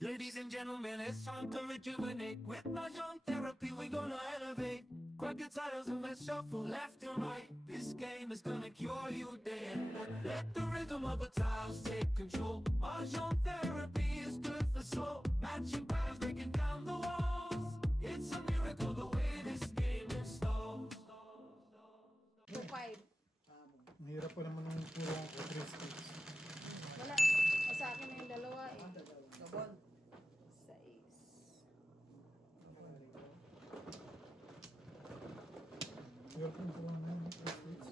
Ladies and gentlemen, it's time to rejuvenate. With Mahjong therapy, we're gonna elevate. Grab your titles and let's shuffle left and right. This game is gonna cure you day and night. Let the rhythm of the tiles take control. Mahjong therapy is good for soul. Matching patterns, breaking down the walls. It's a miracle the way this game installs. 2-5. Mahirap pa naman ng puro 3 sticks. Wala. O sa akin na yung dalawa eh. Gabon. 6. Mahirap yung puro ng 3 sticks.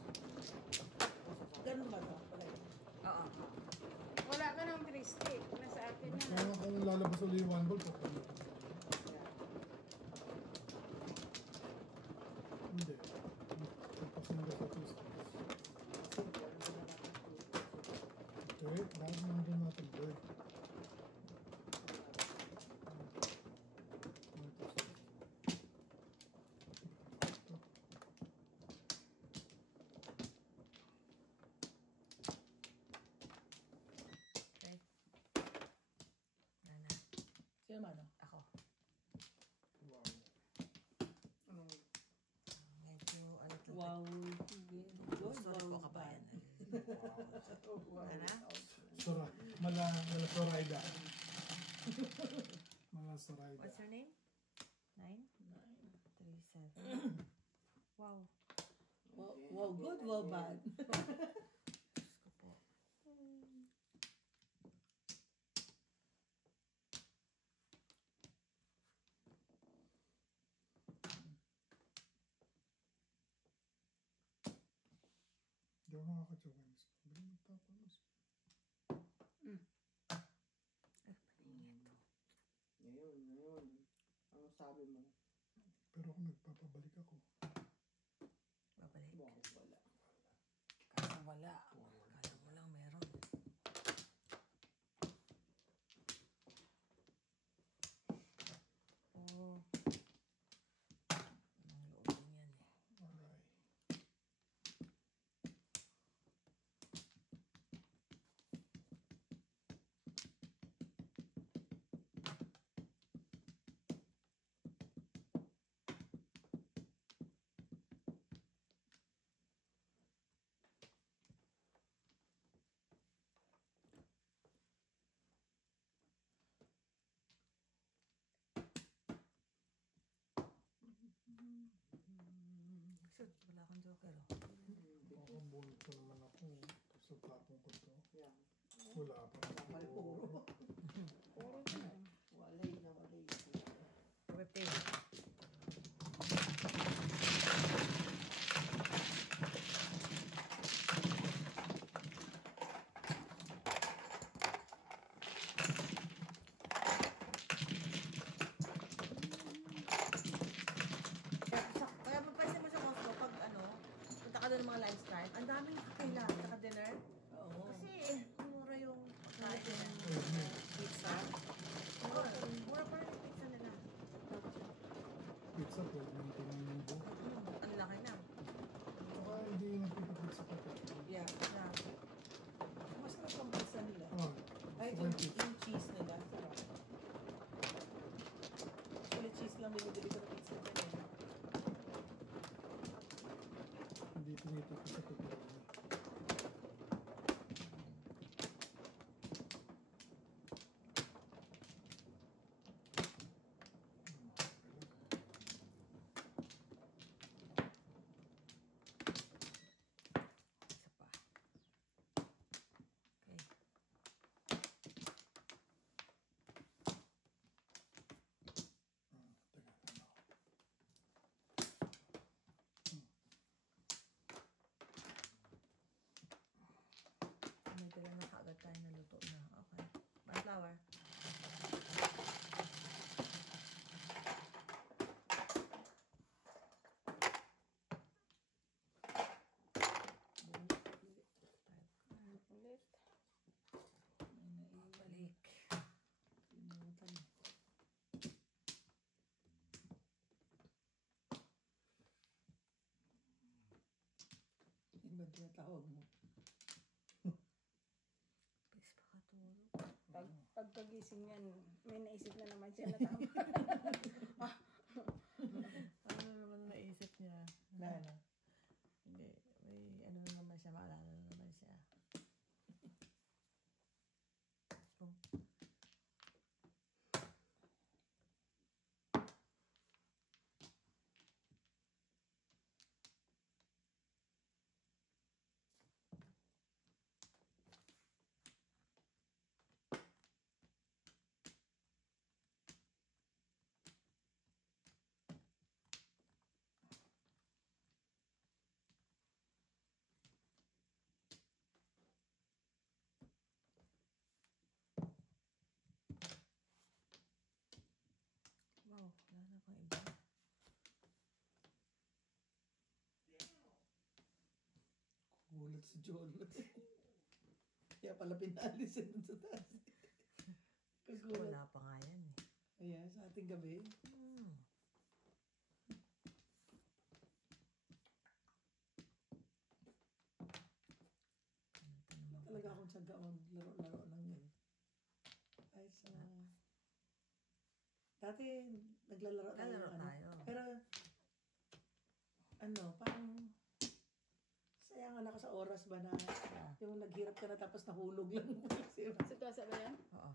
Ganun ba ito? Oo. Wala ka ng 3 stick. Nasa akin na. Kaya kung lalabas ulit yung 1 ball, papalit. Hindi. Pagpasin ka sa 2 sticks. Okay, bakit naman doon natin break? Okay. Nana. Sino man? Ako. Wow. Medyo ano to? Wow. Sorry po ka ba yan? Nana? Sora, mala Soraida. Mala Soraida. What's your name? 9? 3, 7. Wow. Wow, good, wow, bad. Diyos ko po. Hindi ako nakaka-chokans. Hindi magtapos. Ngayon. Ano sabi mo? Pero kung nagpapabalik ako, Babalik. Wala. Kala wala. Kala mo lang meron. Oh. Anong loob din yan eh. alright. Shoot, wala akong joker oh. Makakabunod ko naman ako. Tapos sa tapong ko to. Yan. Wala pa. Kapal puro. Puro na. Walay. 15. Kaya mapansin mo sa Costco pag ano, punta ka doon ng mga lunch time, ang daming kailangan sa dinner. Oo. Kasi mura yung pagkain. Pizza. Mura pa rin yung pizza nila. Pizza po, yung tinanong ko. Ang laki na. Baka hindi nagpipipizza pa po. Yeah. Yeah. Masarap ang pizza nila. Ah, Ay, second pizza. yung cheese nila. Sarap. Actually, cheese lang binibili ko na pizza dyan eh. Hindi tinitapos sa pipirino. Isa pa. Okay. Teka, ano? May tira na kaagad tayo na luto na. Okay. Bye, flour. Ulit. Balik. Pinutan. Yun ba tinatawag mo? Bilis pa katulog. Pagka pagising yan, may naisip na naman siya na tama. Ano naman naisip niya? Na ano? Hindi. May ano na naman siya, maalala na naman siya. Oh. Wow, wala na pang iba. Gulat si Jolot. Kaya pala pinalis dun sa taas. Kagulat. Wala pa nga yan eh. Ayan, sa ating gabi. Talaga akong tsaga maglaro-laro ng yan. Ay, sa... Dati, naglalaro Naglalaro ano. tayo. Pero, ano, parang... Sayangan ako sa oras ba na yung naghirap ka na tapos nahulog lang si Sa tuwasa ba yan? Oo.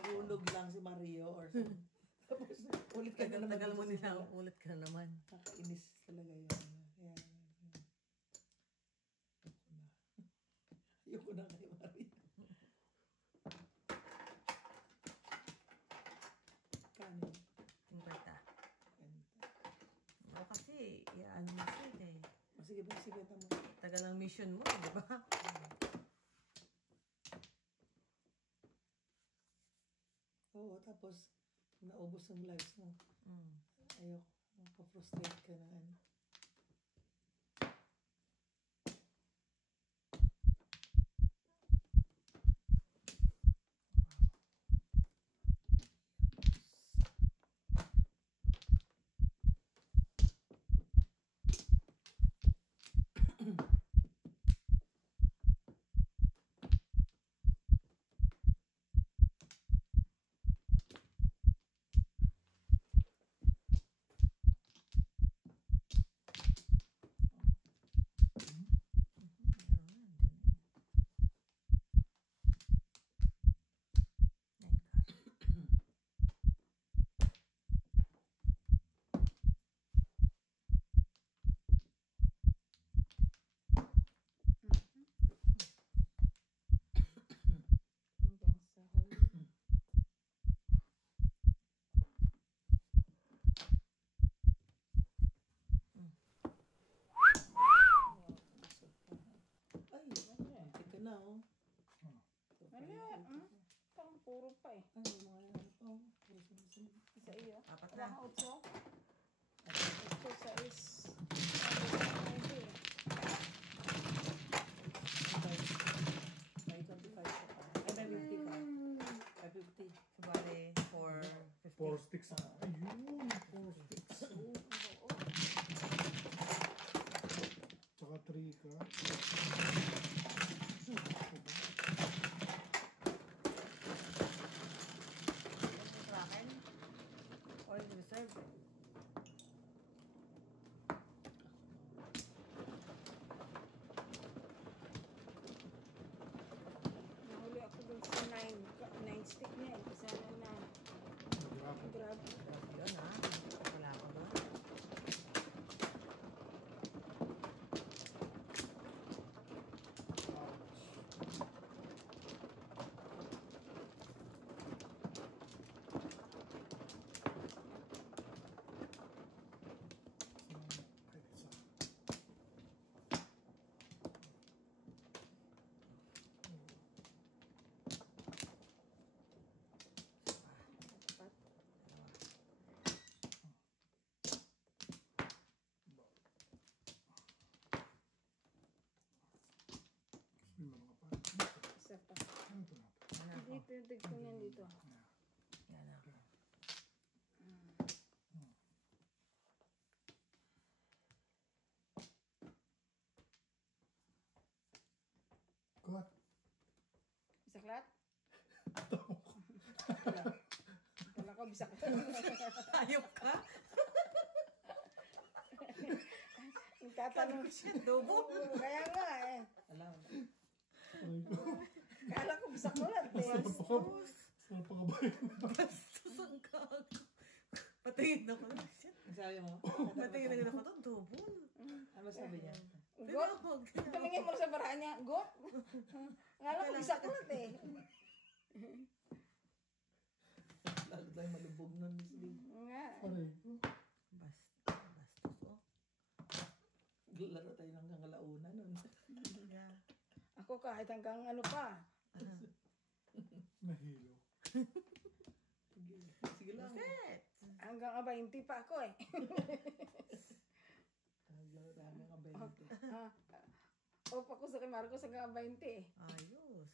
nahulog lang si Mario or something. Tapos ulit ka na naman. Tagal mo dito sa nila, sala. ulit ka na naman. Nakakainis talaga yun. Kaya, ayoko na kay Mario. Kanin. 50. Ganda. O kasi, ano mo siya eh. O, sige ba, sige tamo. Tagal ang mission mo, di ba? Oo, tapos naubos ang lives mo. Mm. Ayoko. Mapafrustrate ka na ano. Hanggang sa huli. Ay, hindi ka na oh. Wala, parang puro pa eh. Ano mga ano pa oh. Puro sunod-sunod. Sa iyo. Apat Wala na. ka utso? Utso sa is. Hindi. May 25 ka pa. Ay, may 50 pa. May 50. Sabali, 450. 4 sticks. Ayun, 4 sticks. Tsaka 3 ka. Ito sa akin? Or reserve? Nahuli ako dun sa 9 stick na eh. Kasama na grab. Yun ha. Wala ko ba? Isa pa. Ano to natin? Dito, dito yan dito. Yan na. Cut. Isa klat? tanong. Adobo? Kaya nga eh. Alam. Aray ko. Kala ko bisak mo lang. Sarap pa kabayan. Bastos ang gago. Patingin ako. Shit. Ang sabi mo? Patingin na ako to. Adobo. Ano sabi niya? Got? Tumingin mo sa paraan niya. Got? Kala ko bisak mo lang eh. Lalo tayong malubog nun, Miss Lee. Nga. Aray ko. Bastos oh. Laro tayo hanggang alauna nun. Yeah. Ako kahit hanggang ano pa. Nahilo. Sige, sige lang. Bakit? Hanggang 20 pa ako eh. Laro tayo hanggang kabayan. Opa ko sa kay Marcos hanggang 20 eh. Ayos.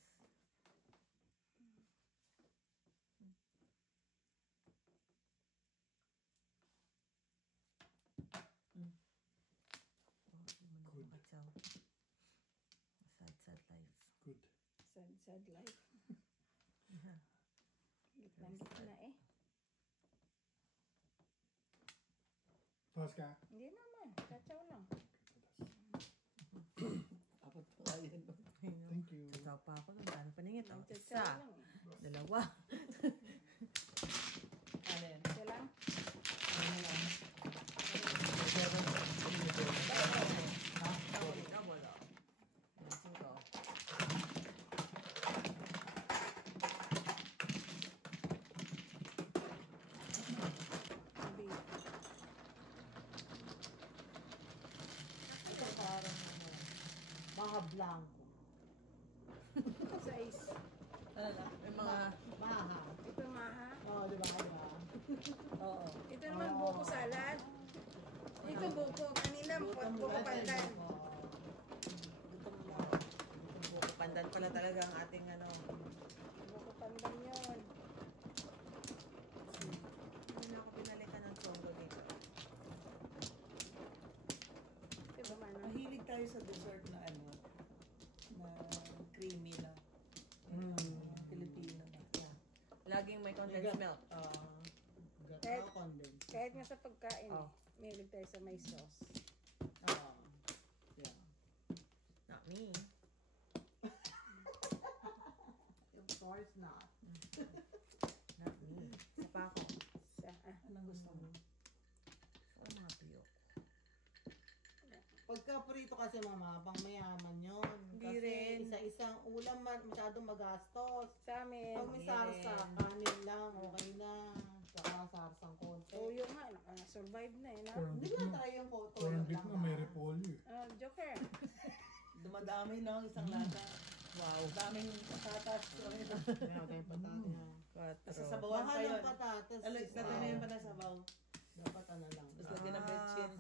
Good. Sad life. Good. Sad life. Yeah. Gitna eh. Taas ka. Hindi naman. Kachaw lang. Apat pa kaya nun. Thank you. Tataw pa ako nung dami paningit. Oh, Kachaw isa, lang eh. dalawa. Ano yan? Isa lang. Ano lang? Double oh. Cinco. Sabi. Ito parang ano, mga blanco. Size. Ano lang? May mga maha. Ito maha. Oo, di ba? Di ba? Oo. Ito naman buko salad. Ito buko. Kanina buko pandan. Gutom lang. Buko pandan pala talaga ang ating ano. Buko pandan yun. Hindi na ako pinalikan ng chongo dito. Diba man? Mahilig tayo sa dessert na ano, na creamy na. Filipino ba? Yeah. Laging may condensed milk. Gata condensed. Kahit nga sa pagkain, Oh. mahilig tayo sa may sauce. Yeah. Not me. Of course not. Not me. Isa pa ako. Anong gusto mo? Oh, mga tuyo. Pagka prito kasi mama, pang mayaman yun. Hindi Kasi rin. isa-isang ulam masyadong magastos. Sa amin, Pag may Hindi sarsa, rin. kanin lang, okay na. Saka sarsang konti. tuyo nga, naka-survive na eh. No? Corned Hindi beef ba na. tayo yung photo? Corned beef na may repolyo eh. Joker. Dumadami no, isang lata. Wow. Daming patatas. Meron tayong patatas. Quatro. Sasabawan pa Mahal yun. ang patatas. Tatanayin pa na sabaw. Dapat ano lang. Tapos lagyan ng betchin.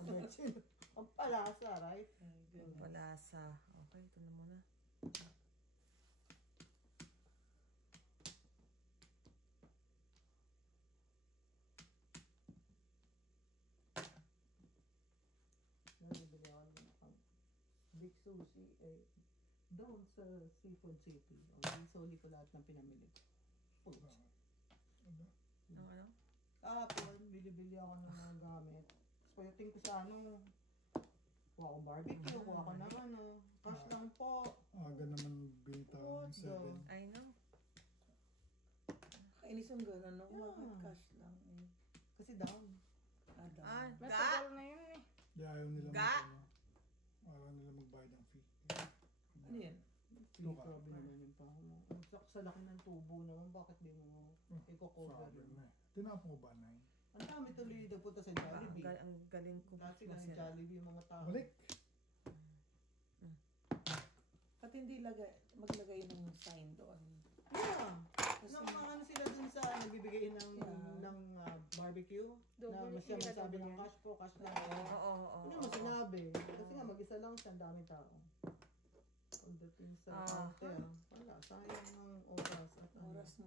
Ang palasa, right? Palasa. Okay, ito na muna. Nabibili ako ng big sushi. Doon sa Seafood City. Isoli ko lahat ng pinamili ko. Ano? Ang ano? Tapos, bili-bili ako ng mga gamit. Tapos pagdating ko sa ano, kuha ko barbecue, kuha ko ng ano. Cash lang po. Aga naman binita What ng 7. I know. Kainis yung gano'n, no? Yeah. Bakit cash lang eh? Kasi down. Down. Ah, ga? Matagal na yun eh. Di ayaw nila Ga? ayaw nila magbayad ng fee. Ano yan? Ito ka. Grabe naman yung pa mo. Sa laki ng tubo naman, bakit di mo i-cover? Sabi na eh. Tinapon ko ba na yun? Ang dami tuloy nagpunta sa Ang, Jollibee. ang galing ko. Dati lang yung Jollibee yung mga tao. Balik! At hindi maglagay ng sign doon. Yeah. Kasi, Ano sila dun sa nagbibigay ng barbecue? Double Na siya nila, magsabi double ng yan. cash po, cash lang. Oo. Hindi mo sinabi. Kasi nga mag-isa lang siya, ang dami tao. Pagdating sa counter, wala, sayang ang oras at ano. oras mo.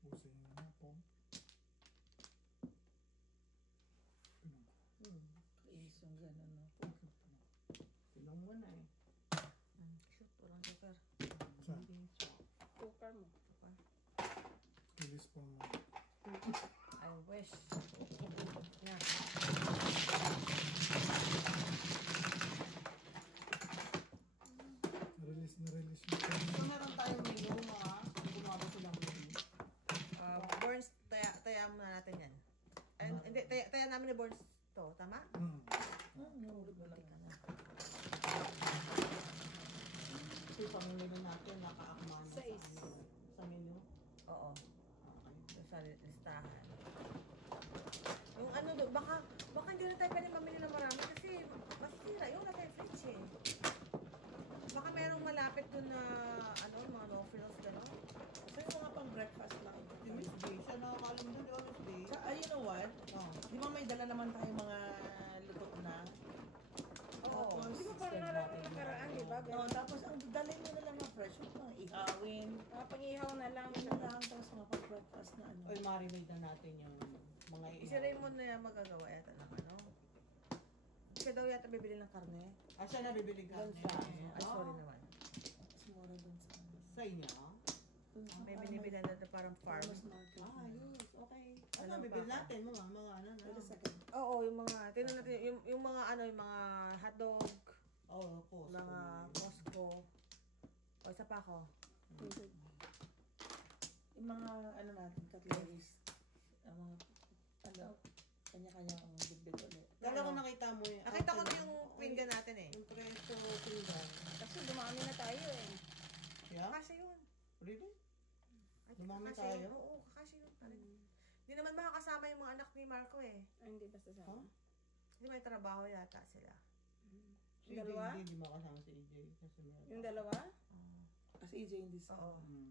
Pusing na nga po. Kainis yung gano'n, no? Silong mo na eh. Shoot, walang joker. Saan? Cooker mo. Release po mo. Ayaw wish. Yeah. Na-release mo. So, meron tayong menu, mga gumagawa silang menu. Burns, taya muna natin yan. Ay, hindi, taya namin ni Burns to, tama? Nahulog mo lang. Kasi yung pang-menu natin, nakaakma na Sais. sa menu. Oo. Okay. Doon sa listahan. Yung ano doon, baka hindi na tayo pwede mamili ng marami kasi masisira. Yung wala tayong fridge eh. Baka merong malapit doon na, ano, mga no-frills, gano'n. So yung mga pang breakfast lang. Yung Miss Day, siya nakakalam doon, di ba Miss Day? Tsaka, you know what? Oh. Di ba may dala naman tayo mga luto na? Oo. Tapos, Di ba parang nalang nakaraan, di ba? no, tapos ang dalhin mo na lang na fresh, yung mga ihawin. Pang-ihaw na lang. Yun lang, tapos mga pang breakfast na ano. Oy, marinate na natin yung mga Si Raymond na yan magagawa yata ng ano. Siya daw yata bibili ng karne. Ah, siya na bibili ka. Doon siya. Ay, sorry naman. Mas mura dun sa ano. Sa inyo? Dun sa May farmers- binibili na parang farm. farmers market. Ah, ayos. Okay. Ano, Alam bibili pa ako. natin mga ano na. Wait a second. Oo, yung mga, tingnan natin, yung mga ano, yung mga hotdog, Oo, po. mga Costco. O, isa pa ako. Yung mga ano natin, cutleries. Ang mga, ano, kanya-kanya ang big ulit. Kala ko nakita mo yun. Nakita ko na yung pinggan natin eh. Yung preso pinggan. Kasi dumami na tayo eh. Yeah? Kasi yun. Really? Ay, Dumami kakasya tayo? yun. Oo, kasi yun. Hindi naman makakasama yung mga anak ni Marco eh. Ay, hindi basta sa Huh? Hindi may trabaho yata sila. Si EJ, Dalawa? hindi makasama si EJ. Kasi meron. Yung dalawa? Oo. Kasi EJ hindi sa... Oo. Hmm.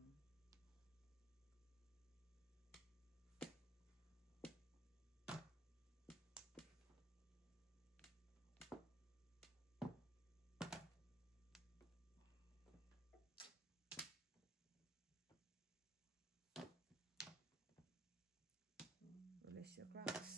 Release your cracks.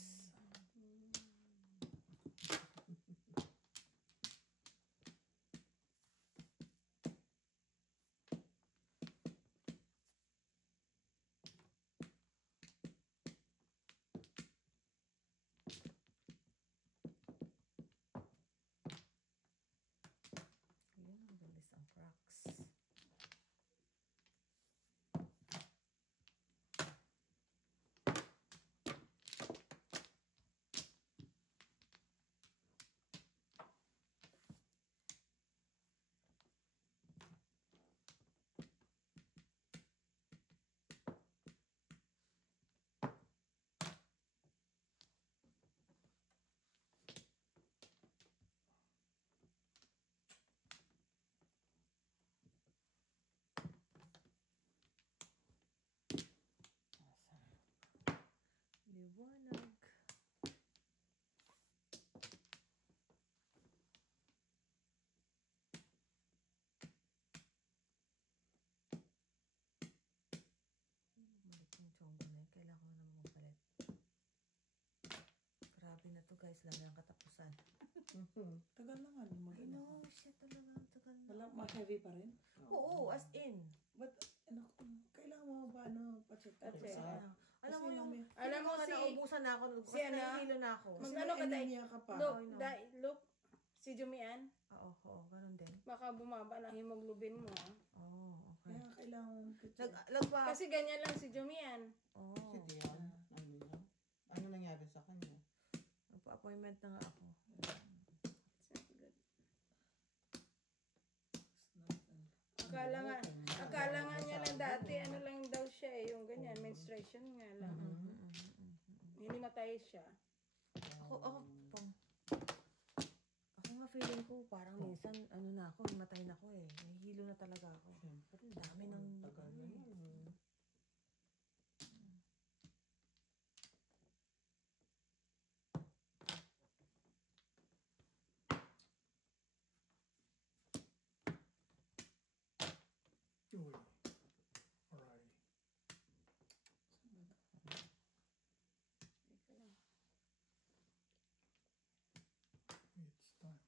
Ayun, ang release ang cracks. Liwanag. Bumalik yung chongo na yun. Kailangan ko na naman magpalit. Grabe na to guys. Lalo ang katapusan. Tagal na nga nung I mag-ano. know, shit talaga. Ang tagal na. Wala, ma-heavy pa rin. Oo, as in. But, ano, kailangan mo ba, ano, pa-check up? Pa-check. Sa- Alam mo kasi yung, may- Alam mo nga si- naubusan na ako. si ano? Nahihilo na ako. Kasi Mag-ano ka tayo? anemia ka pa. Look, I know. look, si Jumian, Oo, ganun din. baka bumaba ng hemoglobin mo. Ah. Oo, okay. Kaya kailangan pa-check. Lagpa. Kasi ganyan lang si Jumian. Oo. Si Dion, ano yun? Ano nangyari sa kanya? Nagpa-appointment na nga ako. Akala nga niya lang dati, ano lang daw siya eh, yung ganyan, menstruation nga lang. Hindi matay siya. Ako, ako nga feeling ko, parang minsan, ano na ako, matay na ako eh. Nahihilo na talaga ako. Siyempre, Dami ng... tagal na yun. Uy. Alright. It's time.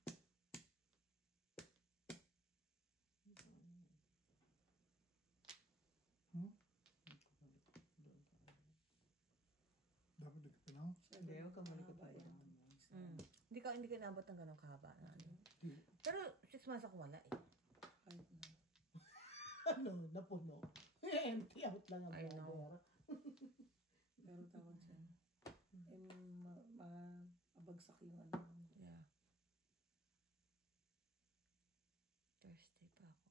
magkamunikot Mahaba tayo. yan. Hindi ka inabot ng ganong kahaba na ano. Di- Pero 6 months ako wala eh. Kahit na. Ano, napuno. Empty out lang ang I know. bladder. Pero tawag siya. Mabagsak yung ano. Yeah. Thursday pa ako.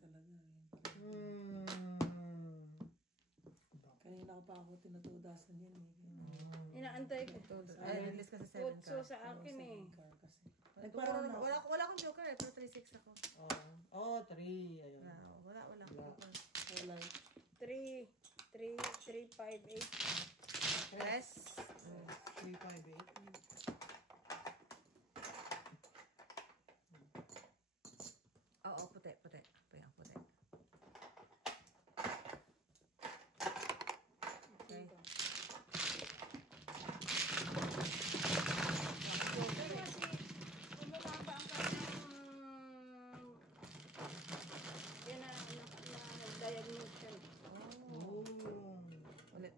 Talaga. Yan. Kanina ko pa ako tinutudasan yan eh. Inaantay ko. Ay, release kasi 7 Utso ka. sa akin eh. Car kasi. Nagkaroon wala akong joker eh, pero 3-6 ako. Oh, 3. Ayun. Wala akong Wala. joker. Wala. 3, 5, 8. Tres. 358. Oo, puti. Puti ang puti. Okay. Pero kasi, bumababa ang kanyang yan na diagnose siya. Oh. Ulit.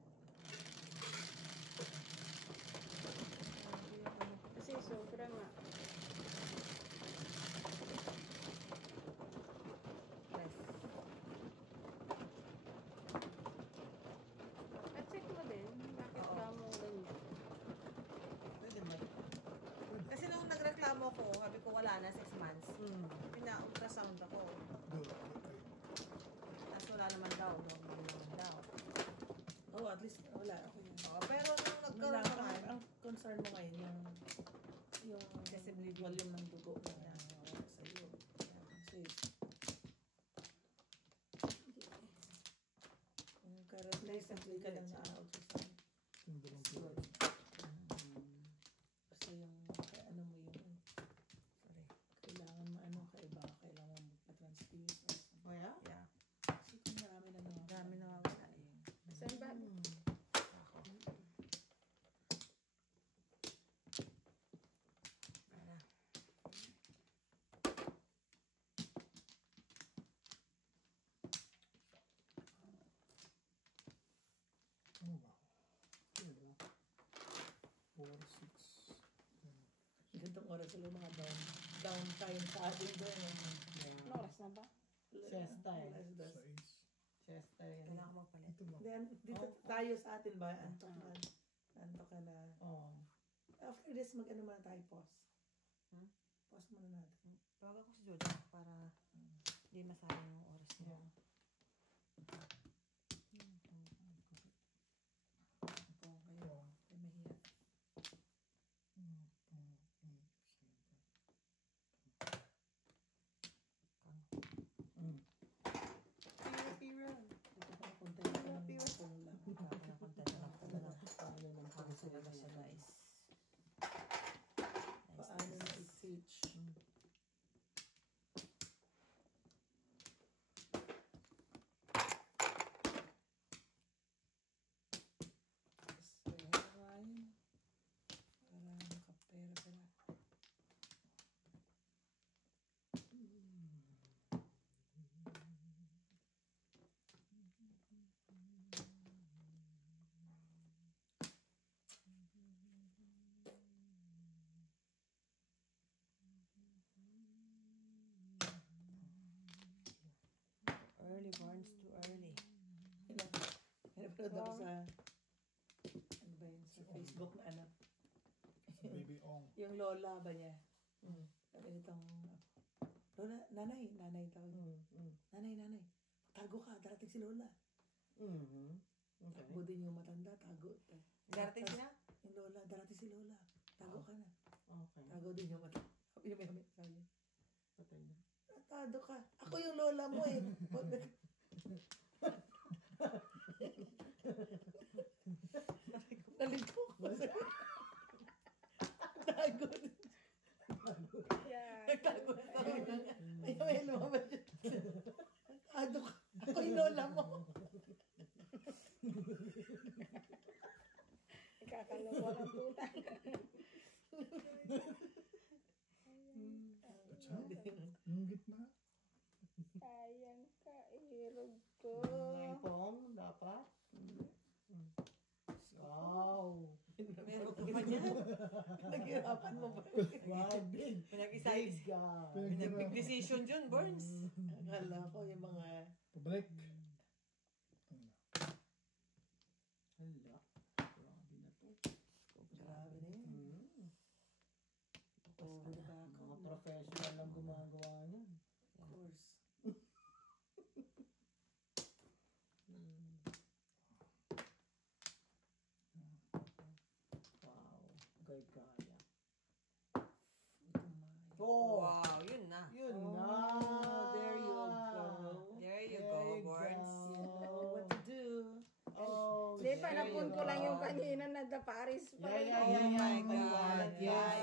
Kasi sobra nga. Tres. At check mo din, bakit Oo. ba mo ganyan? Pwede mag... Kasi nung nagreklamo ko, sabi ko wala na 6 months. Pina-ultrasound ako. Tapos wala naman daw, normal naman daw. Oh, at least wala ako yun. Oo, pero nung nagkaroon naman, Ang concern mo ngayon yung Accessibility. volume ng dugo na sa iyo. Kasi kung recently ka lang na-ultrasound. Yung dalawang kilo. Basta yung ano mo yung sorry. kailangan maano kaiba kailangan mo pa-transfuse. Oh, yeah? Yeah. Kasi kung marami na nawawala. Dami nawawala eh. Saan ba? Ako. Para. Ano ba? Kilo. 4, 6. Gantong oras sila mga downtime sa atin doon. Ano oras na ba? Siesta eh. Alas dos. 6. Siesta yan. Kailangan ko magpalit. Ito ba? Then, dito tayo sa atin ba? Antok na. Antok ka na. Oh. After this, mag-ano muna tayo, pause. Hmm? Pause muna natin. Tawag ako si Jojo para hindi masayang yung oras niya. Ito kayo. Ay, mahirap. 1, 2, 8, 7. Pira. Ito pa napunta yung pong lang. Ako na content na lang po na lang. Paano ng Ang talaga siya guys. Paano na i-teach? So, hawain. Para makapera sila. Early burns too early. Pinapanood ako sa ano ba yun, sa Facebook na ano. Si Baby Ong. Yung lola ba niya? Sabi nitong lola, nanay daw. Nanay, tago ka, darating si lola. Okay. Takbo din yung matanda, tago. Darating sila? Yung lola, darating si lola. Tago ka na. Okay. Tago din yung matanda. Yung may sabi niya. Patay na. Tado ka. Ako yung lola mo eh. Nalito ko. Tago. Yeah. Nagtago na tayo. Ayaw ay lumabas siya. Tado ka. Ako yung lola mo. ko. Naipong, dapat. Wow. Meron ka pa niyan. Naghirapan mo ba? Wow, big. Pinag-isa-isa. Big guy. Big decision yun, Burns. Akala ko yung mga... Pabalik. Hala. Grabe na to. Grabe na yun. Oh, mga professional lang gumagawa niyan. Of course. Wow. Gaya. Oh, Wow, yun na. yun na. there you go. There you go, Burns. You know what to do. Oh, Di pa, there you napun ko lang go. yung kanina na the Paris pa Yeah, rin. yeah, Oh yeah, my yeah. God. Yes.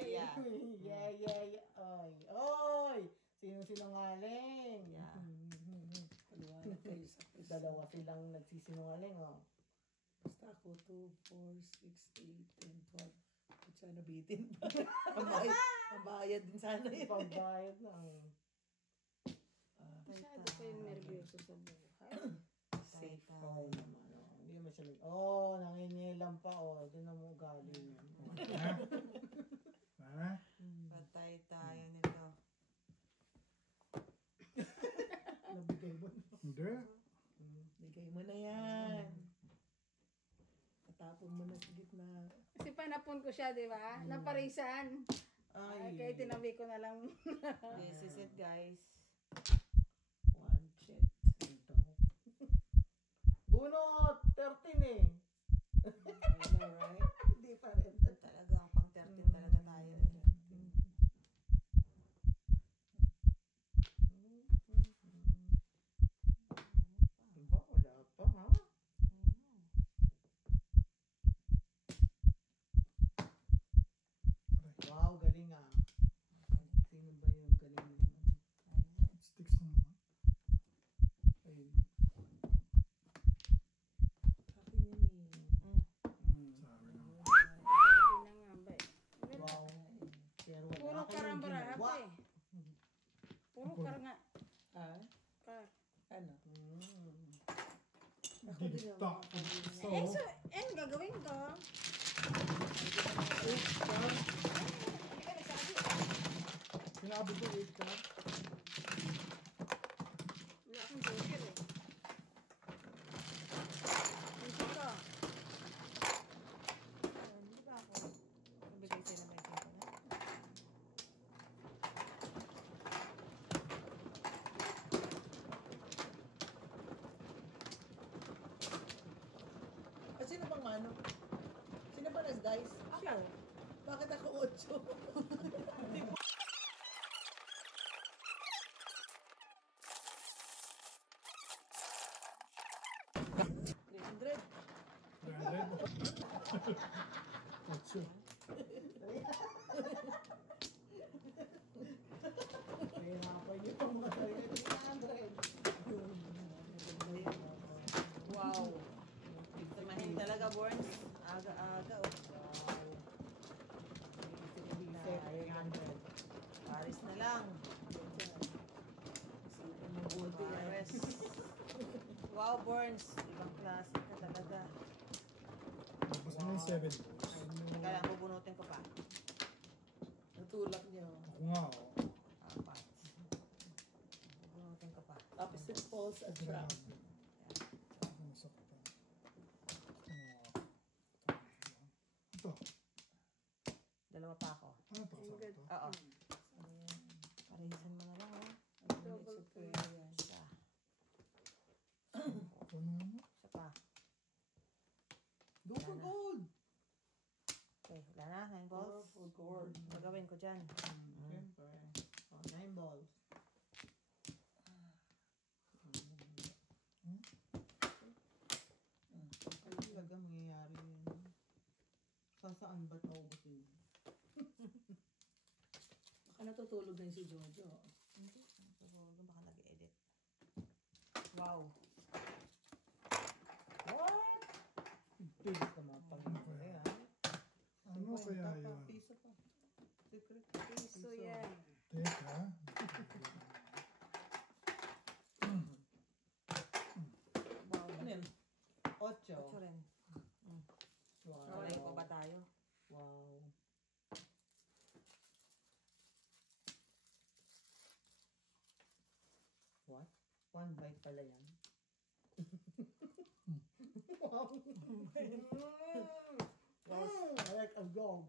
Yeah. Yeah, yeah, yeah. Oy. Oy! Sino sinungaling? Yeah. Paliwanag kayo sa quiz. Dalawa silang nagsisinungaling, oh. Basta ako 2, 4, 6, 8, 10, 12. At sana bitin pa. Ang bayad din sana yun. Pagbayad lang. Masyado kayong nervyoso sa buhay. Safe phone naman, oh. Hindi naman siya nangingilam pa, oh. Doon na mo galing. Ha? Patay tayo nito. Nabigay mo. Hindi. Bigay mo na yan. Tatapon mo na sa gitna. Kasi panapon ko siya, di ba? Naparisan. Ay. Kaya tinabi ko na lang. This is it, guys. One shit. Ito. Bunot! 13 eh. I know, right? Hindi pa rin. Talaga, pang 13 talaga tayo. Diba? Wala pa, ha? Wow, galing ah. Sino ba yung galing naman? Sticks na naman. Ayun. Akin yun eh. Sabi na. Sabi na nga ba eh. Wow. Pero wala Puro akong karambara ginawa. pa eh. Puro kar nga. Ha? Kar. Ano? Ako din naman. So, Eh, so, gagawin ko. Sinabi ko 8 ka? Wala akong joker eh. Hindi ko. Hindi ba ako? Nabigay sila may tempo na? Ah, sino bang mano? Sino ba nag-dice? Ako. Bakit ako 8? $300. 300. Otso. Nahirapan niyo pang mga sarili. 300. Wow. Timahin talaga, Burns. Aga-aga. Oh. Paris na lang. Paris. Wow, Burns. Ibang klase ka talaga. Tapos na yung 7. Teka lang, bubunutin ko pa. Natulak niyo. Ako nga, oh. Apat. Bubunutin ko pa. Opposite falls a trap. Ang saktan. Ito. Dalawa pa ako. Ano to? Good. Sakto? Oo. Parisan mo na lang, oh. Double pair. Isa. Ito na ano? Isa pa. Go for gold! Okay, wala na. 9 balls. For gold. Gagawin ko dyan. Siyempre. Oh, 9 balls. Ano talaga mangyayari yun? Saan ba't naubusin? Baka natutulog na yung si Jojo. Hindi. Siguro baka nag-edit. Wow. What? Bilis na mga panginoon. Ayan. Ano kaya yun? Piso pa. Secret. Piso yan. Teka. One bite pala yan. Yes, I like a dog.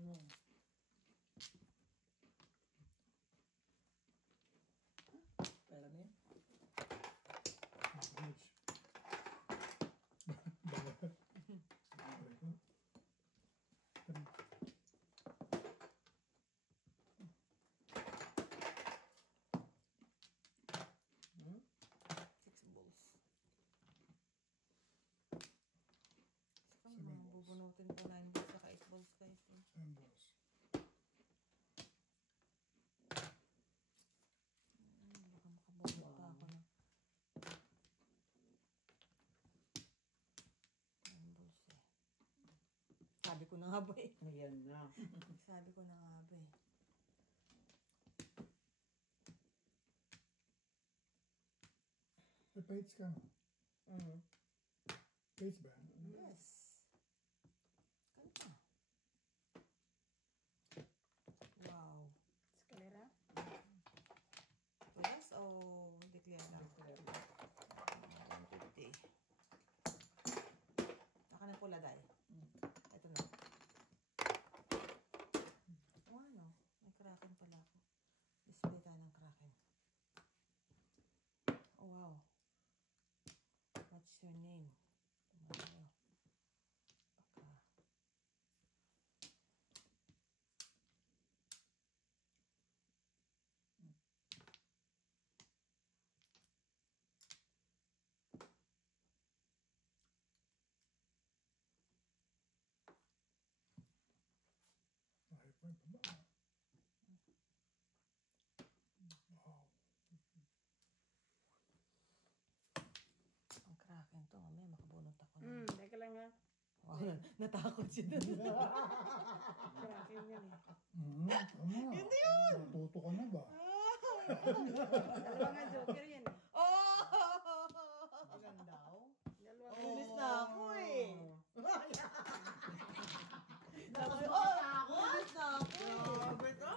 Yeah. No. Pera na yan. Rich. Hmm? 6 balls. Seven balls. Bubunutin ko 9 balls saka 8 balls guys. Eh. Symbols. Baka makabunot pa ako na. 9 balls eh. Sabi ko na nga ba eh. Ayan na. Sabi ko na nga ba eh. May pates ka na. Pates ba? Yes. Kanta. Wow. Escalera. Tulas o declare lang? 150. Naka na pula dahil. Ito na. O ano? May kraken pala ako. Display tayo ng kraken. Oh wow. What's your name? Mario. Baka. Ay, may pa ba? Wow. Ang kraken to. Mamaya makabunot ako na. Teka lang ha. Wow, natakot siya doon. Kraken yan eh. Tama. Hindi yun! Natuto ka na ba? Dalawa nga joker yan eh. Oh! Ilan daw? Dalawa nga. Bilis na ako eh. Bilis na ako eh. Grabe ka.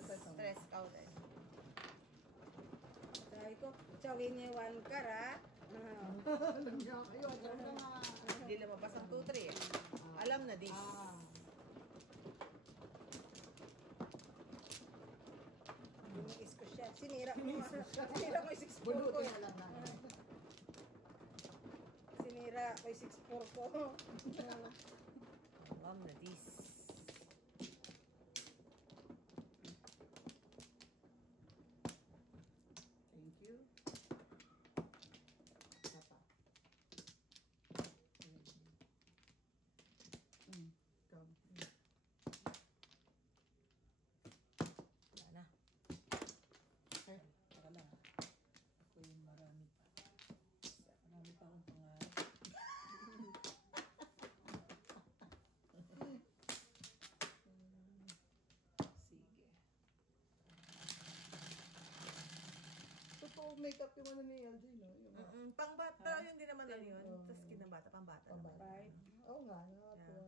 Stress ka ulit. Sabi ko, tsawin niya 1 car ha. Alam niya kayo. Alam na nga. Hindi lumabas ang 2-3 eh. Alam na this. Biniis ko siya. Sinira ko yung 6'4 ko. Bulutin na lang na. Sinira ko yung 6'4 ko. Alam na this. Thank you. Tapa. Come. Wala na. Okay. Tara lang. Ako yung marami pa. Marami pa akong pangarap. Sige. Totoo makeup yung ano ni LJ, no? Yung Pangbata, yun din naman lang yun. Tapos kinabata, pangbata naman. Right. Oo nga, nakakatuwa.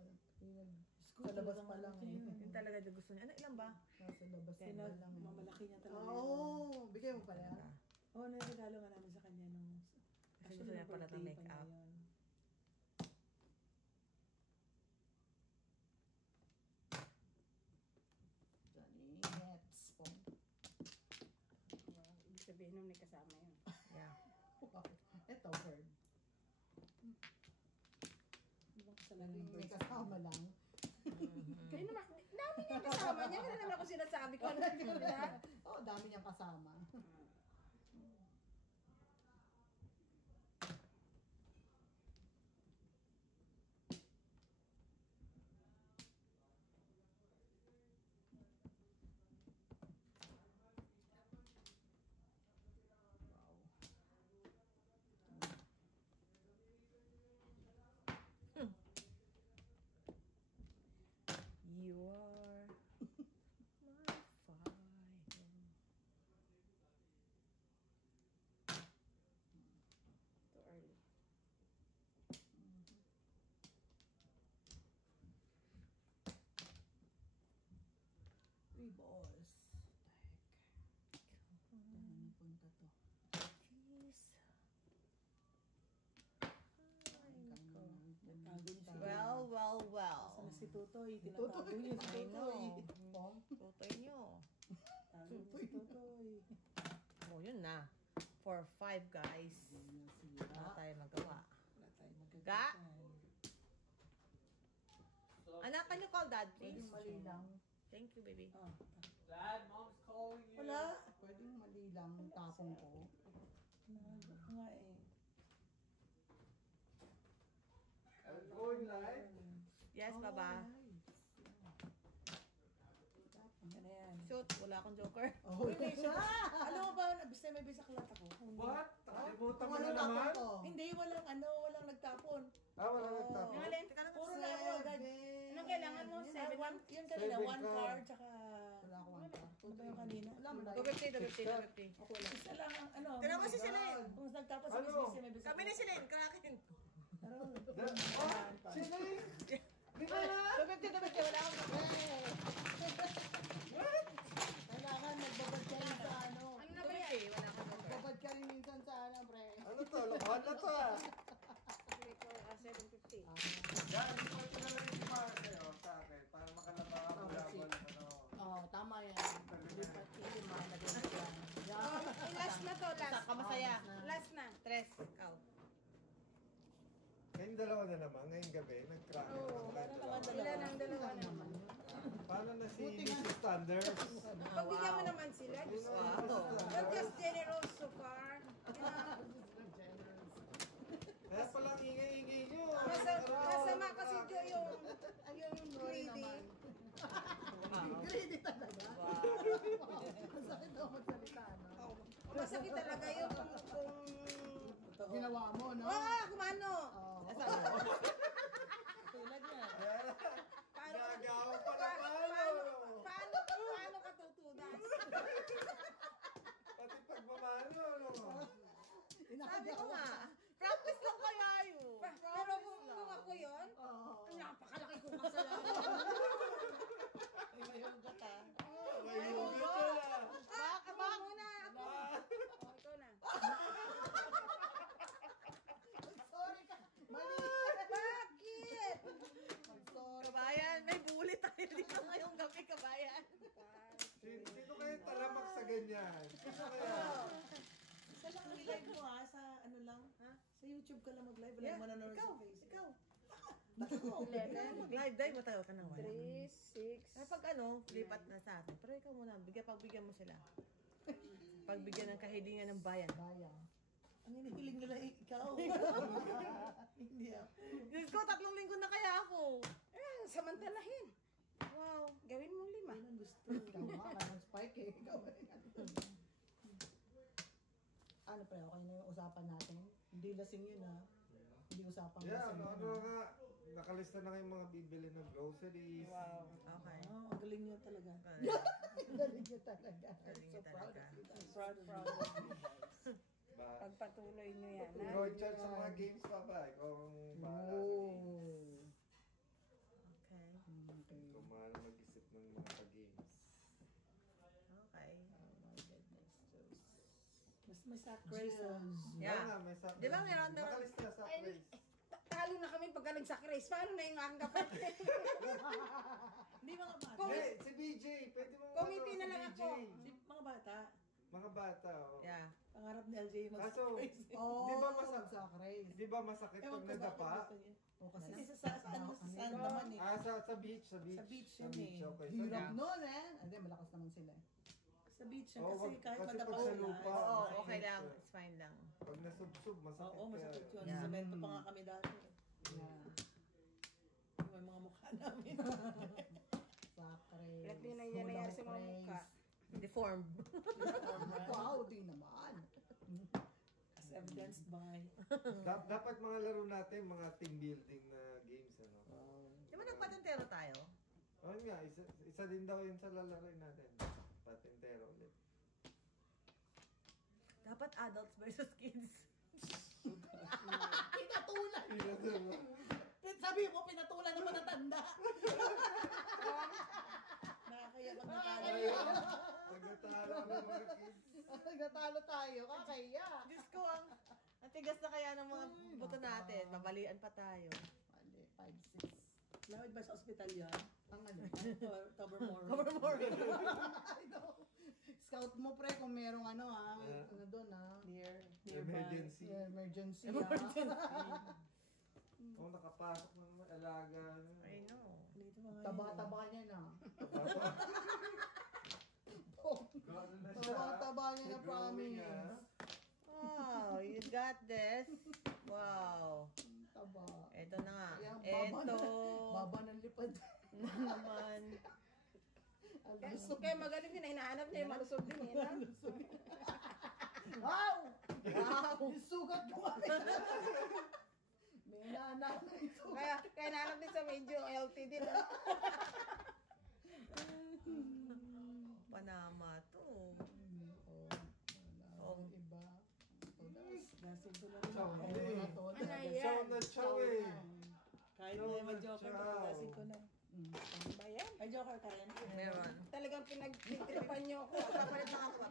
Sa labas pa lang eh. Yun talaga na gusto niya. Ano, ilan ba? Nasa labas pa Pinag, lang eh. mamalaki niya talaga. Oo, bigay mo pala yan. Oo, naregalo nga namin sa kanya nung... Kasi gusto niya pala ng birthday pa make-up. niya yun. Johnny Hets. Ibig sabihin nung may kasama yun. Yeah. Wow. Ito, bird. Ibang kasalanan ng May birds. kasama lang. Kaya naman, dami niya kasama niya. Kaya naman ako sinasabi ko. Ano diba? Oo, dami niyang kasama. You are my fire. Too early. Three balls. Saan punta to? Please. Nagtago niya siya. Well. Sana si Tutoy, Tutoy. tinatago niya si I know. Tutoy. Pong? Tutoy nyo. Tago niya si Tutoy. Oh, yun na. For 5 guys. Nasira. Wala tayo magawa. Wala tayo magagawa. Ga? dyan. Anak, can you call dad, please? Pwedeng mali lang. Thank you, baby. Oh, Dad, mom's calling you. Wala. Pwedeng mali lang tapong ko. nahagap nga eh. I'm going live. Yes, Oh, baba. nice. Yan na yan. Shoot, wala akong joker. Oh, Alam mo ba, nabista may bisaklat ako. What? Nakalimutan Kung mo ano na tapon naman? ko? Hindi, walang nagtapon. Wala nagtapon. Yung alin? Puro na ako agad. Anong kailangan mo? 7 lang? Yun kanina, 7 1 card. card, tsaka... Wala akong one card. Ano ba yung kanina? Wala mo na. 250. Ako wala. Isa lang ang ano. Tira mo si God. Celine. Kung nagtapon sa Ano? business, may bisaklat. Kami ni Celine, kakakin. Pero, Sino? Di ba na? 250, wala akong joker. Kailangan nagbabad ka rin sa ano. Ano na ba yan? Wala akong joker. Nagbabad ka rin minsan sa ano, pre. Ano to? Lokal na to ah. Sabi ko, 750. Yan, report ko na lang yung para sa'yo sa akin para makalaba ako sige. ano. Oo, tama yan. Lipat hindi makalagay na yan. Yan. Ay, last na to, last. Kamasaya. Last na. 3. Ikaw. Ngayong dalawa na naman, ngayong gabi, nag-crack na naman kahit dalawa. Sila ng dalawa na naman. Paano na si Mrs. Thunders? Pagbigyan mo naman sila. Wow. You're just generous so far. Yeah. Kaya palang ingay-ingay nyo. Masama kasi Jo yung greedy. Greedy talaga. Wow. Masakit daw magsalita, no? Masakit talaga yung kung... Ginawa mo, no? Kumano? Oo. tulad niya. Paano Gagawa pa naman. paano ka tutunas? Pati pagmamano, ano? Sabi ko nga, practice lang kaya yun. Pero kung ako yun, Oo. napakalaki kong kasalanan. May mayroon ka ta. May hugot. ganyan. Sa lang live mo ha, sa ano lang, Ha? sa YouTube ka lang mag-live, wala Yeah, mo nanonood ikaw, sa Facebook. ikaw. Ako. Mag-live day, matagal ka nang wala. 3, 6. Ay, pag lipat na sa atin. Pero ikaw muna, pagbigyan mo sila. Pagbigyan ng kahilingan ng bayan. Baya. Ang hinihiling nila ikaw. Hindi ako. Diyos ko, 3 linggo na kaya ako. Samantalahin. Wow. Gawin mong 5. Yun ang gusto. Ikaw nga, ka spike eh. Ikaw ba rin ano pa okay na yung usapan natin? Hindi lasing yun ha. Hindi usapang Yeah, lasing. ano nga, nakalista na kayong mga bibili ng groceries. Wow. Okay. Oh, ang galing niyo talaga. Galing niya talaga. Galing So niya proud talaga. of you guys. Proud of you guys. Ba? Pagpatuloy nyo yan, ha? Ikaw in charge sa mga games pa ba? Ikaw ang bahala sa games. Oh. Okay. Okay. Ikaw mahal mag-isip ng mga games. Okay. Oh my goodness. Mas may sack race ah. Yeah. Oo nga, may sa- Di ba meron na- Nakalista sa race. Talo na kami pagka nagsacrifice. Paano na yung aking kapatid? Hindi mga bata. Kung- Hindi, si BJ. Pwede mo Committee na si lang BJ. ako. Si mga bata. Mga bata, oh. Yeah. Pangarap ni LJ yung Kaso, mag-race. Oh, Di ba masakit? sa race. Di ba masakit Ewan pag ko bakit nadapa? gusto niya. O kasi Kasi sa saan naman eh. Ah, sa beach, sa beach. Sa beach Sa yun beach, eh. okay. hirap nun eh. Hindi, malakas naman sila. Sa beach yun. Oo, Kasi wag- kahit kasi madapa pag sa sila. lupa, it's Oo, fine. okay lang. It's fine lang. Pag nasubsob, masakit. Oo, masakit yun. Yeah. Semento pa nga kami dati. Yeah. May mga mukha namin. Sa race. Lahat din ang yan nangyari sa mga mukha. Deformed. Wow, di naman. As evidenced by. Dapat mga laro natin, mga team building na games, ano? Di ba nagpatentero tayo? Oo nga, isa din daw yun sa lalaroin natin. Patentero ulit. Dapat adults versus kids. Pinatulan! Sabi mo, pinatulan ng matatanda. Nakakaya pag natalo. Nagtatalo ng mga kids. Nagtatalo tayo, kakaya. Diyos ko, ang tigas na kaya ng mga buto natin. Mamalian pa tayo. Mali, 5, 6. Lawid ba sa ospital yan? Ang ano? Tobermory. I know. Scout mo pre kung merong ano ha. Yeah. Ano doon ha. Nearby. Emergency. Yeah, emergency ha. Oo, nakapasok na naman, alaga. I know. Dito mga Taba-taba niya na. Gano'n na siya. Taba-taba niya na Growing, promise. ah. Wow, you got this. Wow. Taba. Eto na nga. Ayan, Eto Baba ng lipad. na naman. Ang gusto. Kaya magaling din, hinahanap niya yung malusog din. Eh, no? Wow! Wow! Yung sugat mo kami. May nana na ito. Kaya hinahanap din sa medyo LTD. No? Panama to. Oh, iba. Lasing ko na rin. Chow, ako. hindi. Ano yan? Chow na chow eh. Kahit na yung mag-joker, lasing ko na. Ano ba yan? Ay, joker ka rin. Meron. Talagang pinagtitripan niyo ako. Papalit lang ako ba?